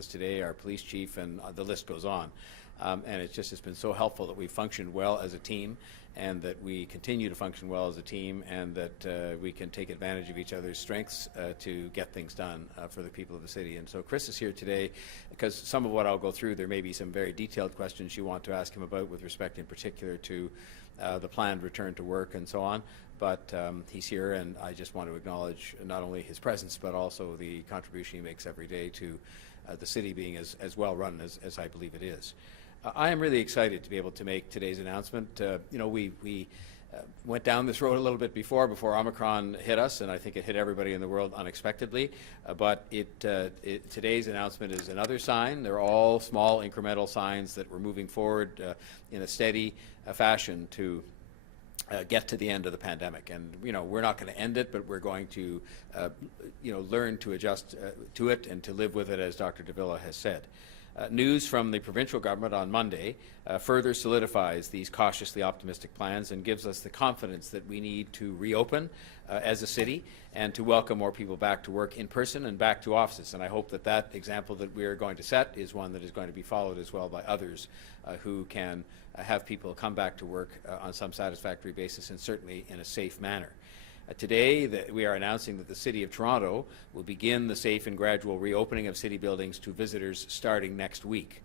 us today, our police chief, and the list goes on. And it's been so helpful that we've functioned well as a team, and that we continue to function well as a team, and that we can take advantage of each other's strengths to get things done for the people of the city. And so Chris is here today because some of what I'll go through, there may be some very detailed questions you want to ask him about with respect in particular to the planned return to work and so on. But he's here, and I just want to acknowledge not only his presence but also the contribution he makes every day to the city being as well run as I believe it is. I am really excited to be able to make today's announcement. You know, we went down this road a little bit before Omicron hit us, and I think it hit everybody in the world unexpectedly. But today's announcement is another sign. They're all small incremental signs that we're moving forward in a steady fashion to get to the end of the pandemic. And you know, we're not going to end it, but we're going to you know, learn to adjust to it and to live with it, as Dr. Davila has said. News from the provincial government on Monday further solidifies these cautiously optimistic plans and gives us the confidence that we need to reopen as a city and to welcome more people back to work in person and back to offices. And I hope that that example that we are going to set is one that is going to be followed as well by others who can have people come back to work on some satisfactory basis, and certainly in a safe manner. Today, we are announcing that the City of Toronto will begin the safe and gradual reopening of city buildings to visitors starting next week.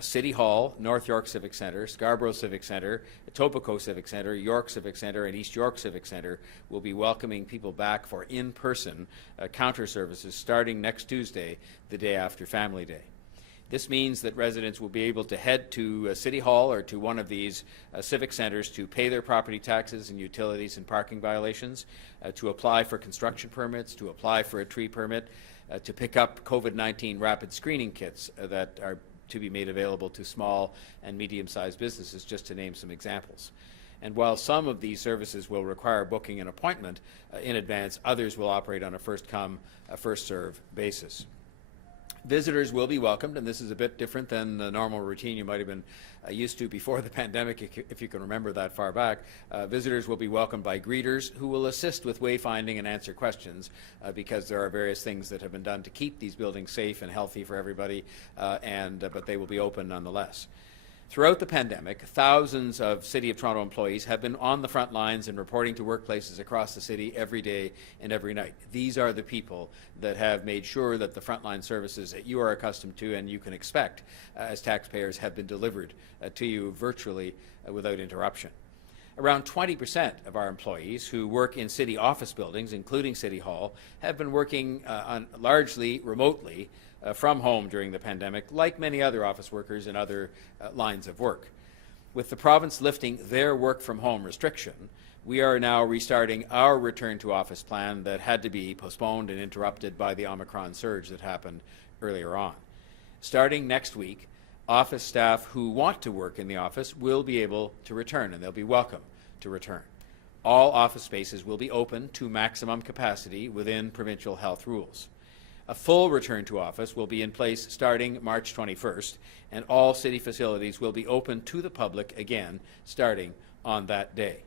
City Hall, North York Civic Centre, Scarborough Civic Centre, Etobicoke Civic Centre, York Civic Centre, and East York Civic Centre will be welcoming people back for in-person counter services starting next Tuesday, the day after Family Day. This means that residents will be able to head to City Hall or to one of these civic centres to pay their property taxes and utilities and parking violations, to apply for construction permits, to apply for a tree permit, to pick up COVID-19 rapid screening kits that are to be made available to small and medium-sized businesses, just to name some examples. And while some of these services will require booking an appointment in advance, others will operate on a first-come, first-served basis. Visitors will be welcomed, and this is a bit different than the normal routine you might have been used to before the pandemic, if you can remember that far back. Visitors will be welcomed by greeters who will assist with wayfinding and answer questions because there are various things that have been done to keep these buildings safe and healthy for everybody, but they will be open nonetheless. Throughout the pandemic, thousands of City of Toronto employees have been on the front lines and reporting to workplaces across the city every day and every night. These are the people that have made sure that the frontline services that you are accustomed to and you can expect as taxpayers have been delivered to you virtually without interruption. Around 20% of our employees who work in city office buildings, including City Hall, have been working largely remotely from home during the pandemic, like many other office workers in other lines of work. With the province lifting their work-from-home restriction, we are now restarting our return to office plan that had to be postponed and interrupted by the Omicron surge that happened earlier on. Starting next week, office staff who want to work in the office will be able to return, and they'll be welcome to return. All office spaces will be open to maximum capacity within provincial health rules. A full return to office will be in place starting March 21st, and all city facilities will be open to the public again starting on that day.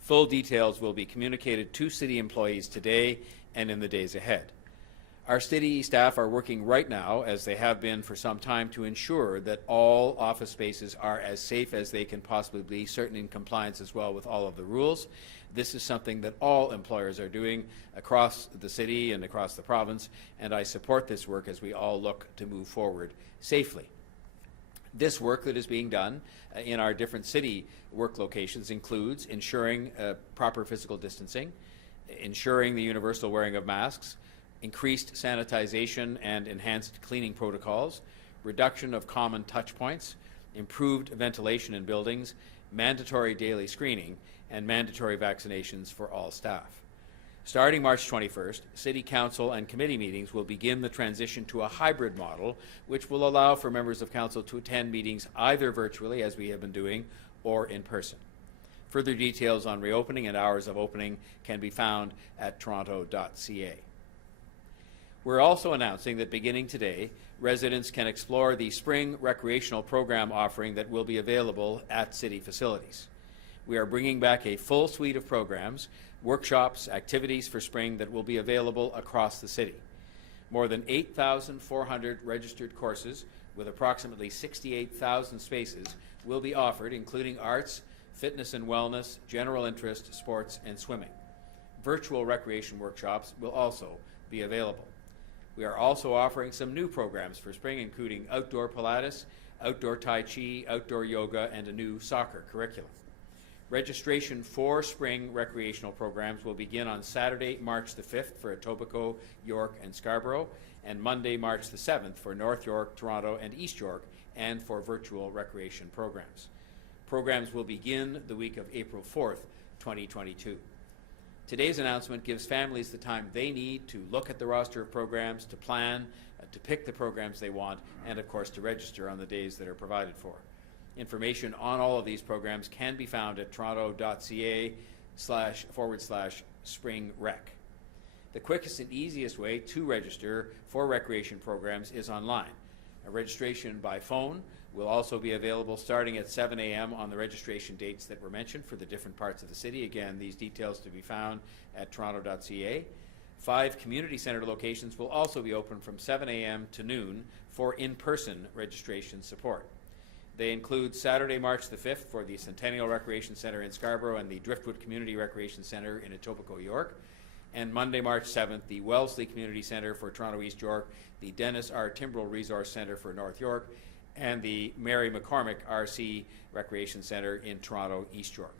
Full details will be communicated to city employees today and in the days ahead. Our city staff are working right now, as they have been for some time, to ensure that all office spaces are as safe as they can possibly be, certain in compliance as well with all of the rules. This is something that all employers are doing across the city and across the province, and I support this work as we all look to move forward safely. This work that is being done in our different city work locations includes ensuring proper physical distancing, ensuring the universal wearing of masks, increased sanitization and enhanced cleaning protocols, reduction of common touch points, improved ventilation in buildings, mandatory daily screening, and mandatory vaccinations for all staff. Starting March 21st, City Council and committee meetings will begin the transition to a hybrid model, which will allow for members of Council to attend meetings either virtually, as we have been doing, or in person. Further details on reopening and hours of opening can be found at toronto.ca. We're also announcing that beginning today, residents can explore the spring recreational program offering that will be available at city facilities. We are bringing back a full suite of programs, workshops, activities for spring that will be available across the city. More than 8,400 registered courses with approximately 68,000 spaces will be offered, including arts, fitness and wellness, general interest, sports, and swimming. Virtual recreation workshops will also be available. We are also offering some new programs for spring, including outdoor Pilates, outdoor Tai Chi, outdoor yoga, and a new soccer curriculum. Registration for spring recreational programs will begin on Saturday, March the 5th for Etobicoke, York, and Scarborough, and Monday, March the 7th for North York, Toronto, and East York, and for virtual recreation programs. Programs will begin the week of April 4th, 2022. Today's announcement gives families the time they need to look at the roster of programs, to plan, to pick the programs they want, and of course to register on the days that are provided for. Information on all of these programs can be found at toronto.ca//springrec. The quickest and easiest way to register for recreation programs is online. A registration by phone will also be available starting at 7 a.m. on the registration dates that were mentioned for the different parts of the city. Again, these details to be found at toronto.ca. 5 community centre locations will also be open from 7 a.m. to noon for in-person registration support. They include Saturday, March the 5th for the Centennial Recreation Centre in Scarborough and the Driftwood Community Recreation Centre in Etobicoke, York, and Monday, March 7th, the Wellesley Community Centre for Toronto East York, the Dennis R. Timbrell Resource Centre for North York, and the Mary McCormick RC Recreation Centre in Toronto East York.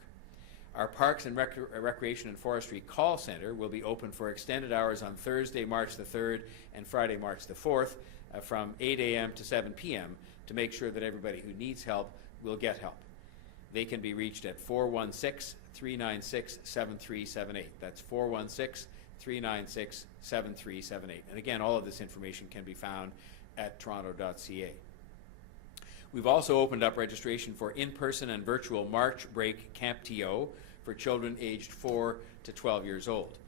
Our Parks and Recreation and Forestry Call Centre will be open for extended hours on Thursday, March the 3rd and Friday, March the 4th from 8 a.m. to 7 p.m. to make sure that everybody who needs help will get help. They can be reached at 416-396-7378. That's 416-396-7378. And again, all of this information can be found at toronto.ca. We've also opened up registration for in-person and virtual March Break Camp TO for children aged 4 to 12 years old.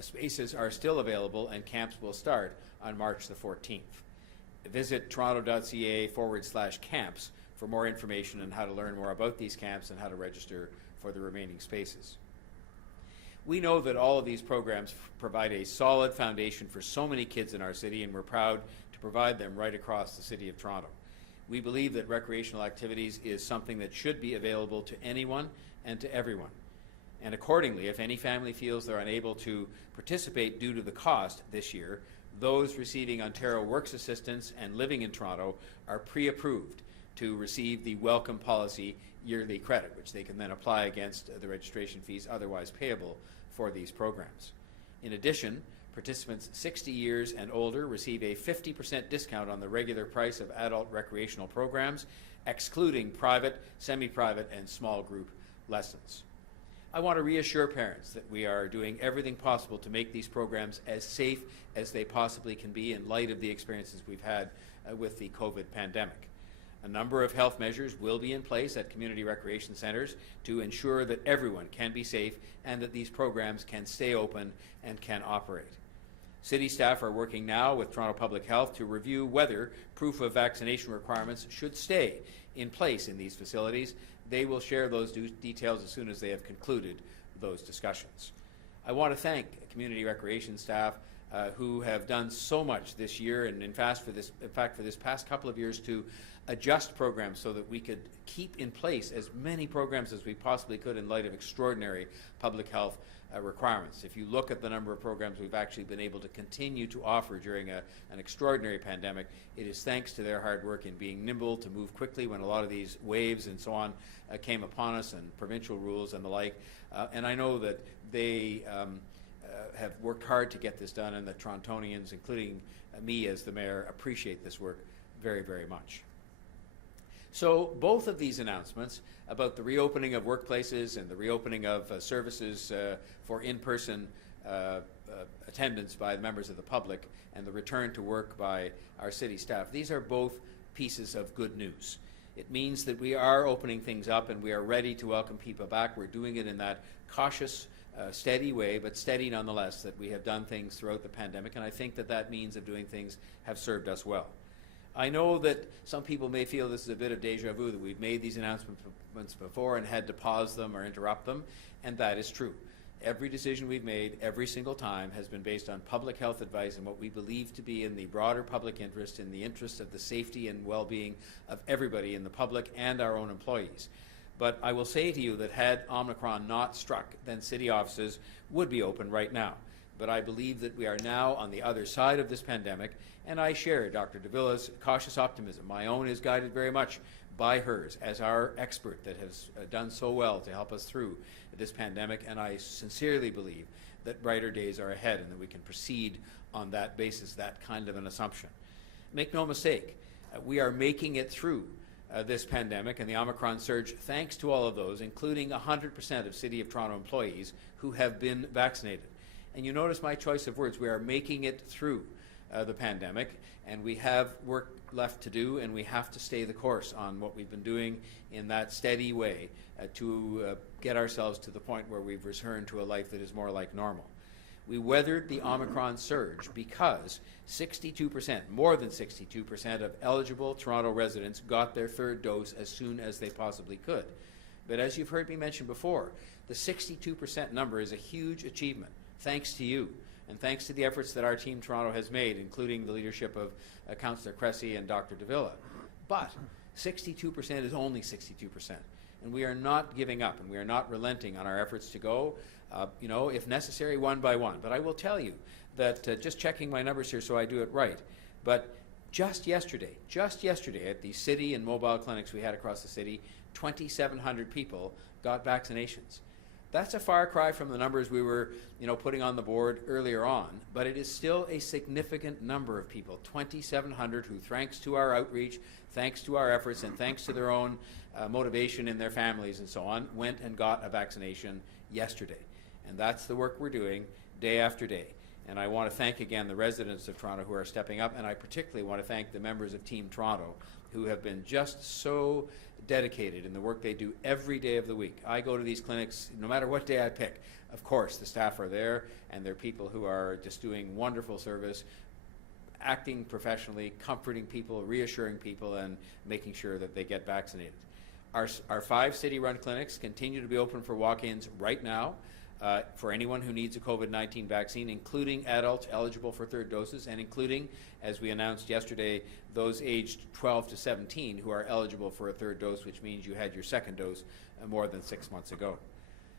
Spaces are still available and camps will start on March the 14th. Visit toronto.ca/camps for more information on how to learn more about these camps and how to register for the remaining spaces. We know that all of these programs provide a solid foundation for so many kids in our city, and we're proud to provide them right across the City of Toronto. We believe that recreational activities is something that should be available to anyone and to everyone. And accordingly, if any family feels they're unable to participate due to the cost this year, those receiving Ontario Works Assistance and living in Toronto are pre-approved to receive the Welcome Policy yearly credit, which they can then apply against the registration fees otherwise payable for these programs. In addition, participants 60 years and older receive a 50% discount on the regular price of adult recreational programs, excluding private, semi-private, and small group lessons. I want to reassure parents that we are doing everything possible to make these programs as safe as they possibly can be in light of the experiences we've had with the COVID pandemic. A number of health measures will be in place at community recreation centres to ensure that everyone can be safe and that these programs can stay open and can operate. City staff are working now with Toronto Public Health to review whether proof of vaccination requirements should stay in place in these facilities. They will share those details as soon as they have concluded those discussions. I want to thank community recreation staff who have done so much this year, and in fact for this past couple of years, to adjust programs so that we could keep in place as many programs as we possibly could in light of extraordinary public health requirements. If you look at the number of programs we've actually been able to continue to offer during an extraordinary pandemic, it is thanks to their hard work in being nimble to move quickly when a lot of these waves and so on came upon us, and provincial rules and the like. And I know that they have worked hard to get this done, and the Torontonians, including me as the mayor, appreciate this work very, very much. So both of these announcements about the reopening of workplaces and the reopening of services for in-person attendance by members of the public and the return to work by our city staff, these are both pieces of good news. It means that we are opening things up and we are ready to welcome people back. We're doing it in that cautious, steady way, but steady nonetheless, that we have done things throughout the pandemic, and I think that that means of doing things have served us well. I know that some people may feel this is a bit of deja vu, that we've made these announcements before and had to pause them or interrupt them, and that is true. Every decision we've made every single time has been based on public health advice and what we believe to be in the broader public interest, in the interest of the safety and well-being of everybody in the public and our own employees. But I will say to you that had Omicron not struck, then city offices would be open right now. But I believe that we are now on the other side of this pandemic, and I share Dr. Davila's cautious optimism. My own is guided very much by hers as our expert that has done so well to help us through this pandemic, and I sincerely believe that brighter days are ahead and that we can proceed on that basis, that kind of an assumption. Make no mistake, we are making it through this pandemic and the Omicron surge thanks to all of those, including 100% of City of Toronto employees who have been vaccinated. And you notice my choice of words. We are making it through the pandemic, and we have work left to do, and we have to stay the course on what we've been doing in that steady way to get ourselves to the point where we've returned to a life that is more like normal. We weathered the Omicron surge because 62%, more than 62% of eligible Toronto residents got their third dose as soon as they possibly could. But as you've heard me mention before, the 62% number is a huge achievement, thanks to you, and thanks to the efforts that our Team Toronto has made, including the leadership of Councillor Cressy and Dr. Davila. But 62% is only 62%, and we are not giving up, and we are not relenting on our efforts to go, if necessary, one by one. But I will tell you that, just checking my numbers here so I do it right, but just yesterday at the city and mobile clinics we had across the city, 2,700 people got vaccinations. That's a far cry from the numbers we were, putting on the board earlier on, but it is still a significant number of people, 2,700, who, thanks to our outreach, thanks to our efforts, and thanks to their own motivation in their families and so on, went and got a vaccination yesterday. And that's the work we're doing day after day. And I want to thank again the residents of Toronto who are stepping up, and I particularly want to thank the members of Team Toronto who have been just so dedicated in the work they do every day of the week. I go to these clinics no matter what day I pick. Of course, the staff are there, and they're people who are just doing wonderful service, acting professionally, comforting people, reassuring people, and making sure that they get vaccinated. Our 5 city-run clinics continue to be open for walk-ins right now for anyone who needs a COVID-19 vaccine, including adults eligible for third doses, and including, as we announced yesterday, those aged 12 to 17 who are eligible for a third dose, which means you had your second dose more than 6 months ago.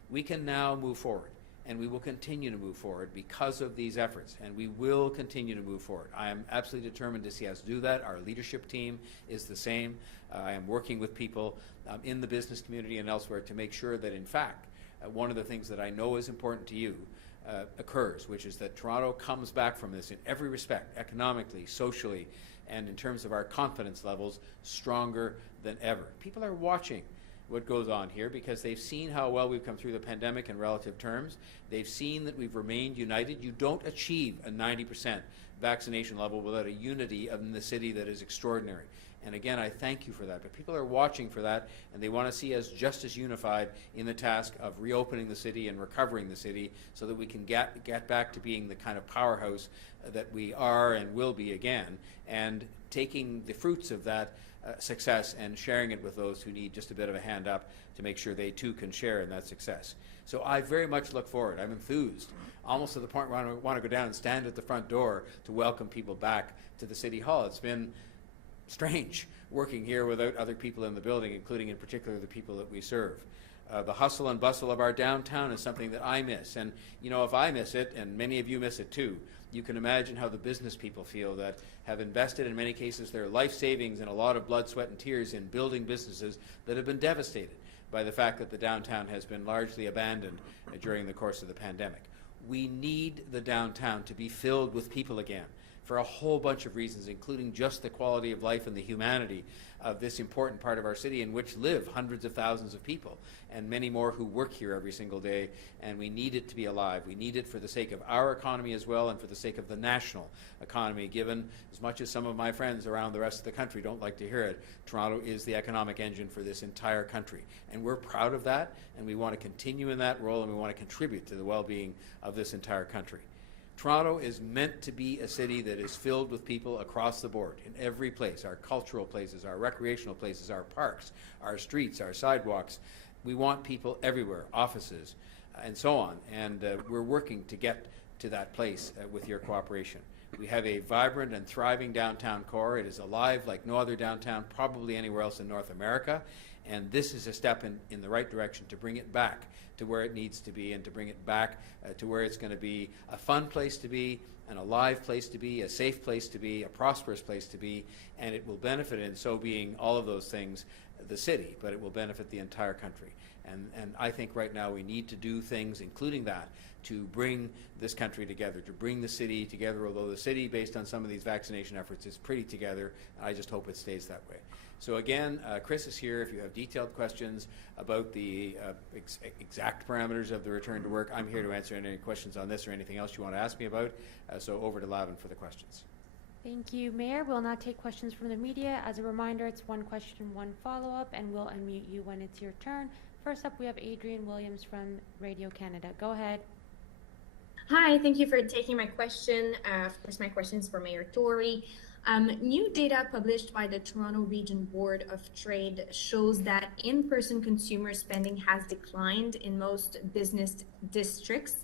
We can now move forward, and we will continue to move forward because of these efforts, and we will continue to move forward. I am absolutely determined to see us do that. Our leadership team is the same. I am working with people in the business community and elsewhere to make sure that, in fact, one of the things that I know is important to you occurs, which is that Toronto comes back from this in every respect, economically, socially, and in terms of our confidence levels, stronger than ever. People are watching what goes on here because they've seen how well we've come through the pandemic in relative terms. They've seen that we've remained united. You don't achieve a 90% vaccination level without a unity in the city that is extraordinary. And again, I thank you for that. But people are watching for that, and they want to see us just as unified in the task of reopening the city and recovering the city so that we can get back to being the kind of powerhouse that we are and will be again, and taking the fruits of that success and sharing it with those who need just a bit of a hand up to make sure they too can share in that success. So I very much look forward. I'm enthused, almost to the point where I want to go down and stand at the front door to welcome people back to the City Hall. It's been strange working here without other people in the building, including in particular the people that we serve. The hustle and bustle of our downtown is something that I miss, and if I miss it, and many of you miss it too, you can imagine how the business people feel that have invested in many cases their life savings and a lot of blood, sweat and tears in building businesses that have been devastated by the fact that the downtown has been largely abandoned during the course of the pandemic. We need the downtown to be filled with people again, for a whole bunch of reasons, including just the quality of life and the humanity of this important part of our city in which live hundreds of thousands of people and many more who work here every single day, and we need it to be alive. We need it for the sake of our economy as well and for the sake of the national economy, given, as much as some of my friends around the rest of the country don't like to hear it, Toronto is the economic engine for this entire country. And we're proud of that, and we want to continue in that role, and we want to contribute to the well-being of this entire country. Toronto is meant to be a city that is filled with people across the board, in every place, our cultural places, our recreational places, our parks, our streets, our sidewalks. We want people everywhere, offices, and so on. And we're working to get to that place with your cooperation. We have a vibrant and thriving downtown core. It is alive like no other downtown probably anywhere else in North America. And this is a step in the right direction to bring it back to where it needs to be, and to bring it back to where it's going to be a fun place to be, an alive place to be, a safe place to be, a prosperous place to be, and it will benefit, in so being, all of those things, the city, but it will benefit the entire country. And I think right now we need to do things, including that, to bring this country together, to bring the city together, although the city, based on some of these vaccination efforts, is pretty together. I just hope it stays that way. So again, Chris is here if you have detailed questions about the exact parameters of the return to work. I'm here to answer any questions on this or anything else you want to ask me about. So over to Lavin for the questions. Thank you, Mayor. We'll now take questions from the media. As a reminder, it's one question, one follow-up, and we'll unmute you when it's your turn. First up, we have Adrienne Williams from Radio Canada. Go ahead. Hi, thank you for taking my question. Of course, my question is for Mayor Tory. New data published by the Toronto Region Board of Trade shows that in-person consumer spending has declined in most business districts,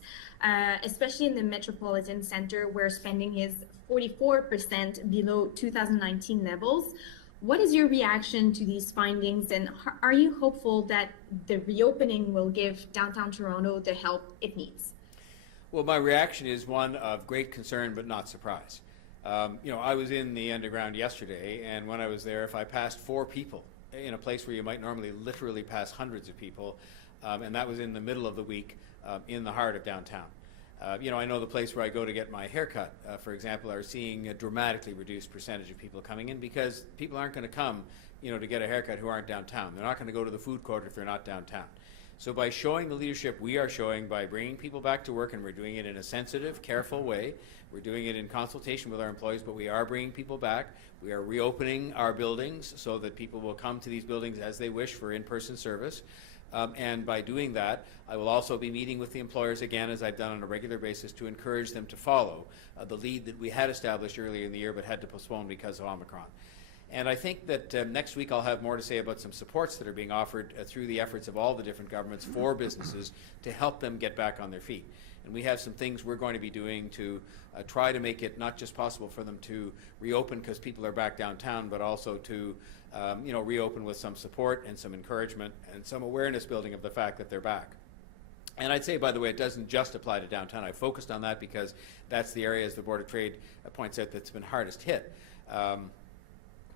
especially in the metropolitan center, where spending is 44% below 2019 levels. What is your reaction to these findings, and are you hopeful that the reopening will give downtown Toronto the help it needs? Well, my reaction is one of great concern but not surprise. I was in the underground yesterday, and when I was there, if I passed 4 people in a place where you might normally literally pass hundreds of people, and that was in the middle of the week in the heart of downtown. I know the place where I go to get my haircut, for example, are seeing a dramatically reduced percentage of people coming in, because people aren't going to come, to get a haircut who aren't downtown. They're not going to go to the food court if they're not downtown. So by showing the leadership we are showing, by bringing people back to work, and we're doing it in a sensitive, careful way, we're doing it in consultation with our employees, but we are bringing people back. We are reopening our buildings so that people will come to these buildings as they wish for in-person service. And by doing that, I will also be meeting with the employers again, as I've done on a regular basis, to encourage them to follow the lead that we had established earlier in the year but had to postpone because of Omicron. And I think that next week I'll have more to say about some supports that are being offered through the efforts of all the different governments for businesses to help them get back on their feet. And we have some things we're going to be doing to try to make it not just possible for them to reopen because people are back downtown, but also to reopen with some support and some encouragement and some awareness building of the fact that they're back. And I'd say, by the way, it doesn't just apply to downtown. I focused on that because that's the area, as the Board of Trade points out, that's been hardest hit.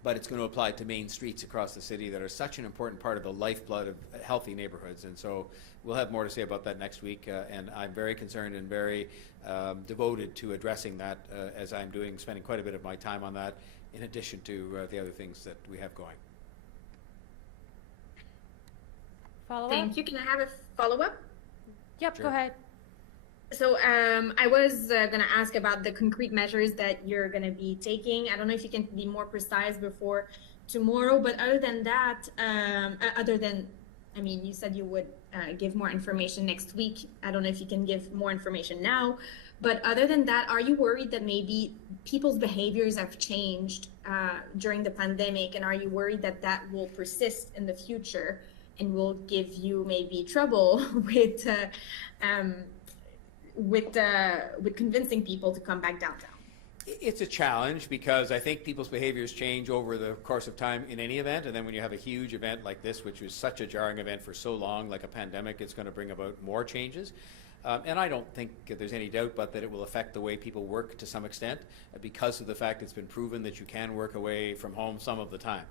But it's going to apply to main streets across the city that are such an important part of the lifeblood of healthy neighborhoods. And so we'll have more to say about that next week. And I'm very concerned and very devoted to addressing that, as I'm doing, spending quite a bit of my time on that, in addition to the other things that we have going. Follow-up? Thank you. Can I have a follow-up? Yep, Sure. Go ahead. So I was going to ask about the concrete measures that you're going to be taking. I don't know if you can be more precise before tomorrow, but other than that, you said you would give more information next week. I don't know if you can give more information now, but other than that, are you worried that maybe people's behaviors have changed during the pandemic, and are you worried that that will persist in the future and will give you maybe trouble with convincing people to come back downtown? It's a challenge because I think people's behaviors change over the course of time in any event, and then when you have a huge event like this, which was such a jarring event for so long, like a pandemic, it's going to bring about more changes. And I don't think there's any doubt but that it will affect the way people work to some extent because of the fact it's been proven that you can work away from home some of the time.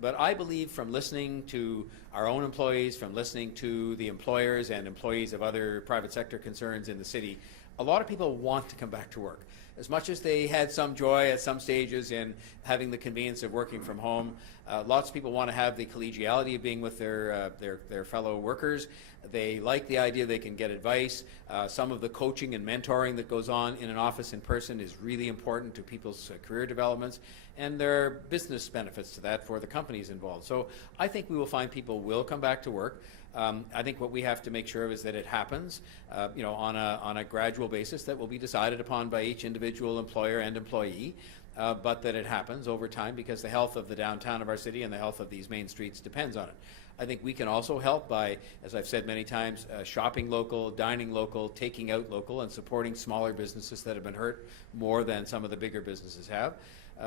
But I believe, from listening to our own employees, from listening to the employers and employees of other private sector concerns in the city, a lot of people want to come back to work. As much as they had some joy at some stages in having the convenience of working from home, lots of people want to have the collegiality of being with their fellow workers. They like the idea they can get advice. Some of the coaching and mentoring that goes on in an office in person is really important to people's career developments, and there are business benefits to that for the companies involved. So I think we will find people will come back to work. I think what we have to make sure of is that it happens, on a gradual basis that will be decided upon by each individual employer and employee. but that it happens over time because the health of the downtown of our city and the health of these main streets depends on it. I think we can also help by, as I've said many times, shopping local, dining local, taking out local, and supporting smaller businesses that have been hurt more than some of the bigger businesses have.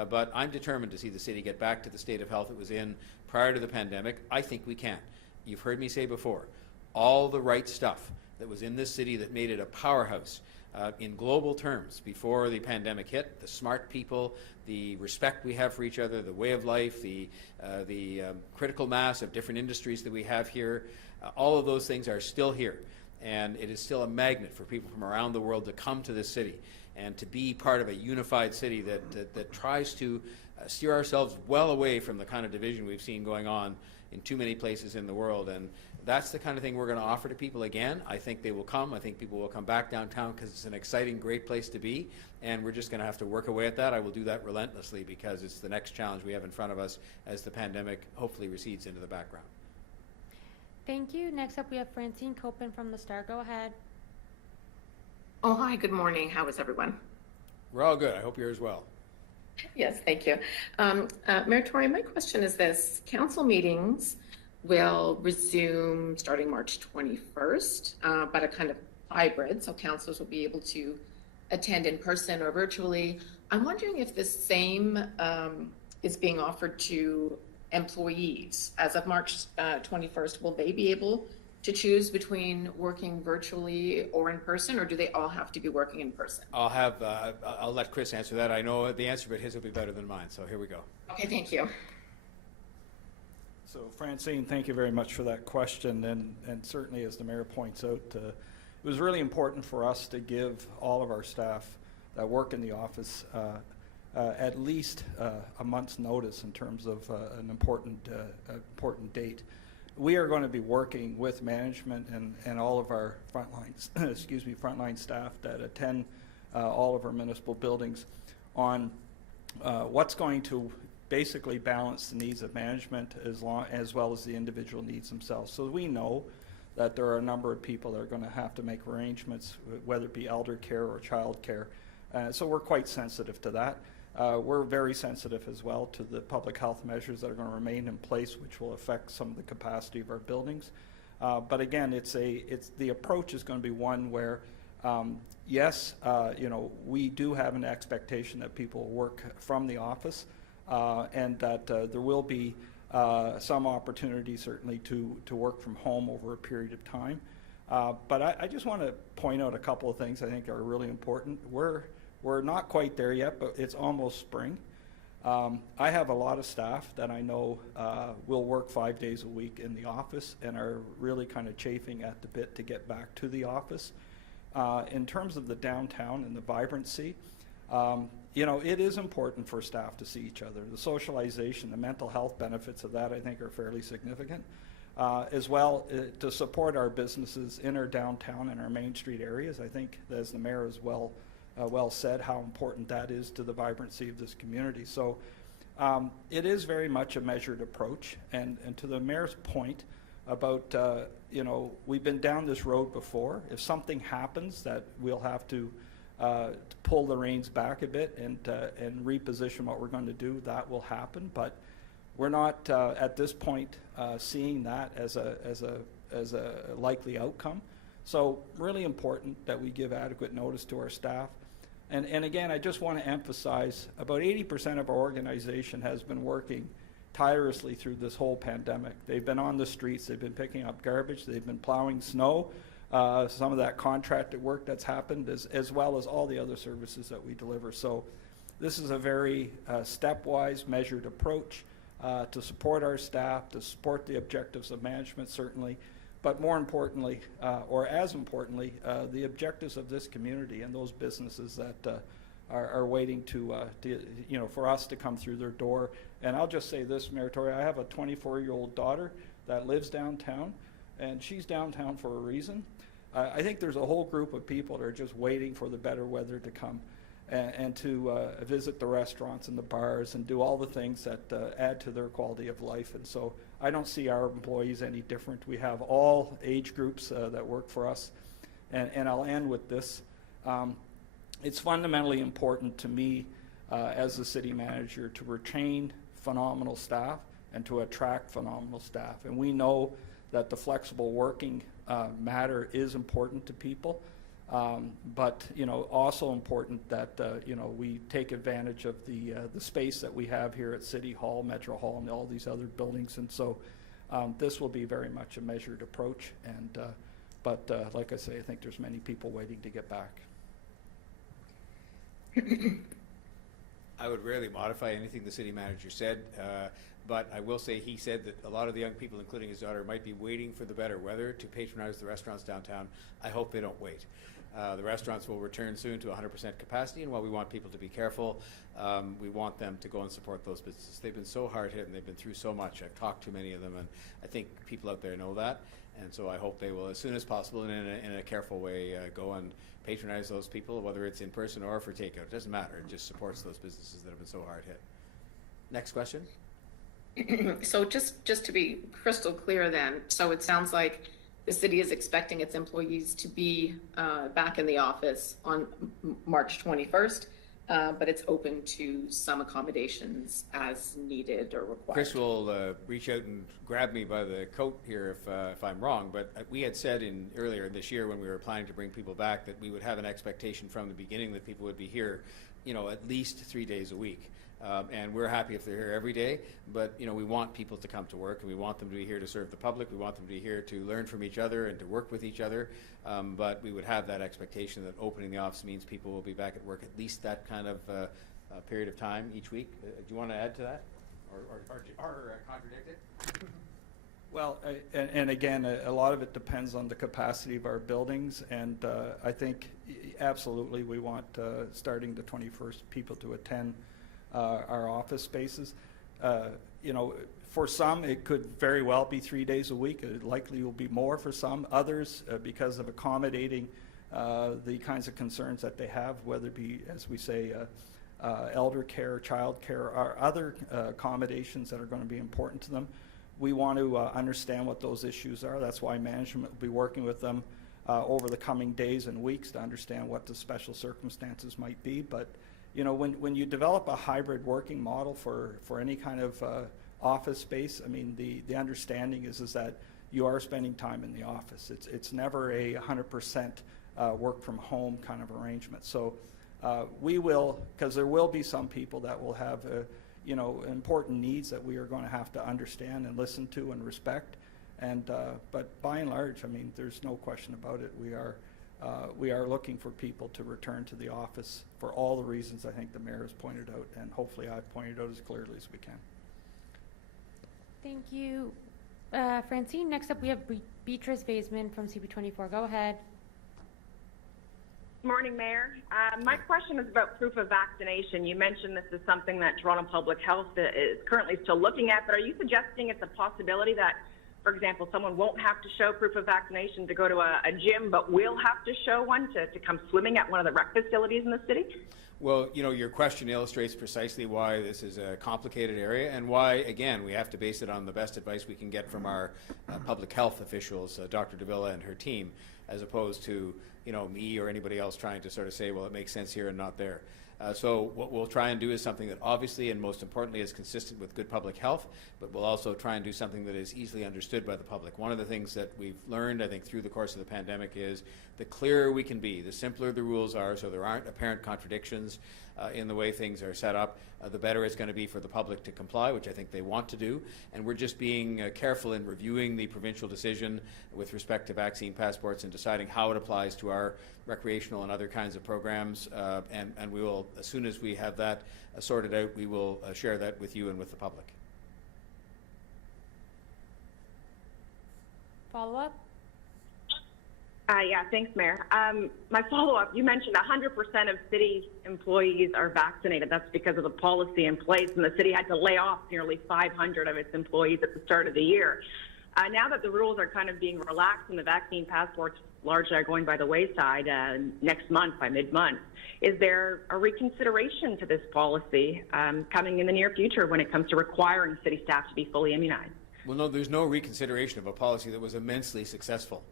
But I'm determined to see the city get back to the state of health it was in prior to the pandemic. I think we can. You've heard me say before, all the right stuff that was in this city that made it a powerhouse in global terms before the pandemic hit, the smart people, the respect we have for each other, the way of life, the critical mass of different industries that we have here, all of those things are still here. And it is still a magnet for people from around the world to come to this city and to be part of a unified city that tries to steer ourselves well away from the kind of division we've seen going on in too many places in the world. And that's the kind of thing we're going to offer to people again. I think they will come. I think people will come back downtown because it's an exciting, great place to be. And we're just going to have to work away at that. I will do that relentlessly because it's the next challenge we have in front of us as the pandemic hopefully recedes into the background. Thank you. Next up, we have Francine Copen from the Star. Go ahead. Oh, hi, good morning. How is everyone? We're all good. I hope you're as well. Yes, thank you. Mayor Tory, my question is this. Council meetings will resume starting March 21st, but a kind of hybrid, so councilors will be able to attend in person or virtually. I'm wondering if the same is being offered to employees. As of March 21st, will they be able to choose between working virtually or in person, or do they all have to be working in person? I'll let Chris answer that. I know the answer, but his will be better than mine, so here we go. Okay, thank you. So Francine, thank you very much for that question, and certainly as the mayor points out, it was really important for us to give all of our staff that work in the office at least a month's notice in terms of an important date. We are going to be working with management and all of our frontline staff that attend all of our municipal buildings on what's going to basically balance the needs of management as well as the individual needs themselves. So we know that there are a number of people that are going to have to make arrangements, whether it be elder care or child care. So we're quite sensitive to that. We're very sensitive as well to the public health measures that are going to remain in place, which will affect some of the capacity of our buildings. But again, the approach is going to be one where, yes, we do have an expectation that people work from the office, and that there will be some opportunity certainly to work from home over a period of time. But I just want to point out a couple of things I think are really important. We're not quite there yet, but it's almost spring. I have a lot of staff that I know will work 5 days a week in the office and are really kind of chafing at the bit to get back to the office. In terms of the downtown and the vibrancy, it is important for staff to see each other. The socialization, the mental health benefits of that, I think, are fairly significant. As well, to support our businesses in our downtown and our Main Street areas, I think, as the mayor has well said, how important that is to the vibrancy of this community. So it is very much a measured approach. And to the mayor's point about, we've been down this road before. If something happens that we'll have to pull the reins back a bit and reposition what we're going to do, that will happen. But we're not at this point seeing that as a likely outcome. So really important that we give adequate notice to our staff. And again, I just want to emphasize about 80% of our organization has been working tirelessly through this whole pandemic. They've been on the streets, they've been picking up garbage, they've been plowing snow, some of that contracted work that's happened, as well as all the other services that we deliver. So this is a very stepwise, measured approach to support our staff, to support the objectives of management, certainly, but more importantly, or as importantly, the objectives of this community and those businesses that are waiting for us to come through their door. And I'll just say this, Mayor Tory, I have a 24-year-old daughter that lives downtown, and she's downtown for a reason. I think there's a whole group of people that are just waiting for the better weather to come and to visit the restaurants and the bars and do all the things that add to their quality of life. And so I don't see our employees any different. We have all age groups that work for us. And I'll end with this. It's fundamentally important to me as the city manager to retain phenomenal staff and to attract phenomenal staff. And we know that the flexible working matter is important to people, but also important that we take advantage of the space that we have here at City Hall, Metro Hall, and all these other buildings. And so this will be very much a measured approach. And but like I say, I think there's many people waiting to get back. I would rarely modify anything the city manager said, but I will say he said that a lot of the young people, including his daughter, might be waiting for the better weather to patronize the restaurants downtown. I hope they don't wait. The restaurants will return soon to 100% capacity, and while we want people to be careful, we want them to go and support those businesses. They've been so hard hit and they've been through so much. I've talked to many of them, and I think people out there know that. And so I hope they will, as soon as possible and in a careful way, go and patronize those people, whether it's in person or for takeout. It doesn't matter. It just supports those businesses that have been so hard hit. Next question. So just to be crystal clear then, so it sounds like the city is expecting its employees to be back in the office on March 21st, but it's open to some accommodations as needed or required. Chris will reach out and grab me by the coat here if I'm wrong, but we had said earlier this year when we were planning to bring people back that we would have an expectation from the beginning that people would be here, at least 3 days a week. And we're happy if they're here every day, but we want people to come to work, and we want them to be here to serve the public. We want them to be here to learn from each other and to work with each other. But we would have that expectation that opening the office means people will be back at work at least that kind of period of time each week. Do you want to add to that, or contradict it? Well, and again, a lot of it depends on the capacity of our buildings, and I think absolutely we want, starting the 21st, people to attend our office spaces. For some, it could very well be 3 days a week. It likely will be more for some. Others, because of accommodating the kinds of concerns that they have, whether it be, as we say, elder care, child care, or other accommodations that are going to be important to them. We want to understand what those issues are. That's why management will be working with them over the coming days and weeks to understand what the special circumstances might be. But when you develop a hybrid working model for any kind of office space, I mean, the understanding is that you are spending time in the office. It's never a 100% work from home kind of arrangement. So we will, because there will be some people that will have important needs that we are going to have to understand and listen to and respect. And but by and large, I mean, there's no question about it. We are looking for people to return to the office for all the reasons I think the mayor has pointed out, and hopefully I've pointed out as clearly as we can. Thank you, Francine. Next up, we have Beatrice Vaisman from CP24. Go ahead. Morning, Mayor. My question is about proof of vaccination. You mentioned this is something that Toronto Public Health is currently still looking at, but are you suggesting it's a possibility that, for example, someone won't have to show proof of vaccination to go to a gym, but will have to show one to come swimming at one of the rec facilities in the city? Well, your question illustrates precisely why this is a complicated area and why, again, we have to base it on the best advice we can get from our public health officials, Dr. Davila and her team, as opposed to, me or anybody else trying to sort of say, well, it makes sense here and not there. So what we'll try and do is something that obviously and most importantly is consistent with good public health, but we'll also try and do something that is easily understood by the public. One of the things that we've learned, I think, through the course of the pandemic is the clearer we can be, the simpler the rules are, so there aren't apparent contradictions in the way things are set up, the better it's going to be for the public to comply, which I think they want to do. And we're just being careful in reviewing the provincial decision with respect to vaccine passports and deciding how it applies to our recreational and other kinds of programs. And we will, as soon as we have that sorted out, we will share that with you and with the public. Follow-up? Yeah, thanks, Mayor. My follow-up, you mentioned 100% of city employees are vaccinated. That's because of the policy in place, and the city had to lay off nearly 500 of its employees at the start of the year. Now that the rules are kind of being relaxed and the vaccine passports largely are going by the wayside next month, by mid-month, is there a reconsideration to this policy coming in the near future when it comes to requiring city staff to be fully immunized? Well, no, there's no reconsideration of a policy that was immensely successful.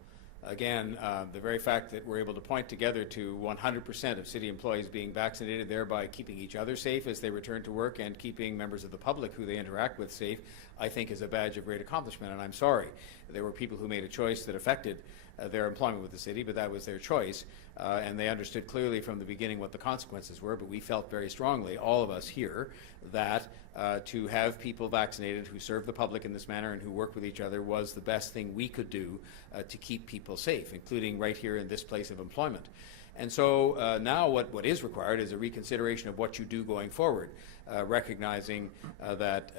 Again, the very fact that we're able to point together to 100% of city employees being vaccinated, thereby keeping each other safe as they return to work and keeping members of the public who they interact with safe, I think is a badge of great accomplishment. And I'm sorry, there were people who made a choice that affected their employment with the city, but that was their choice. And they understood clearly from the beginning what the consequences were, but we felt very strongly, all of us here, that to have people vaccinated who serve the public in this manner and who work with each other was the best thing we could do to keep people safe, including right here in this place of employment. And so now what is required is a reconsideration of what you do going forward, recognizing that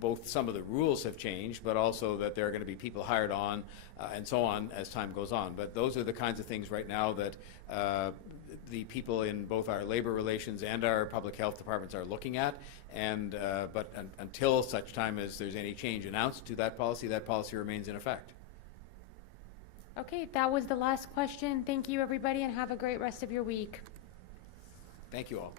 both some of the rules have changed, but also that there are going to be people hired on and so on as time goes on. But those are the kinds of things right now that the people in both our labor relations and our public health departments are looking at. And but until such time as there's any change announced to that policy remains in effect. Okay, that was the last question. Thank you, everybody, and have a great rest of your week. Thank you all.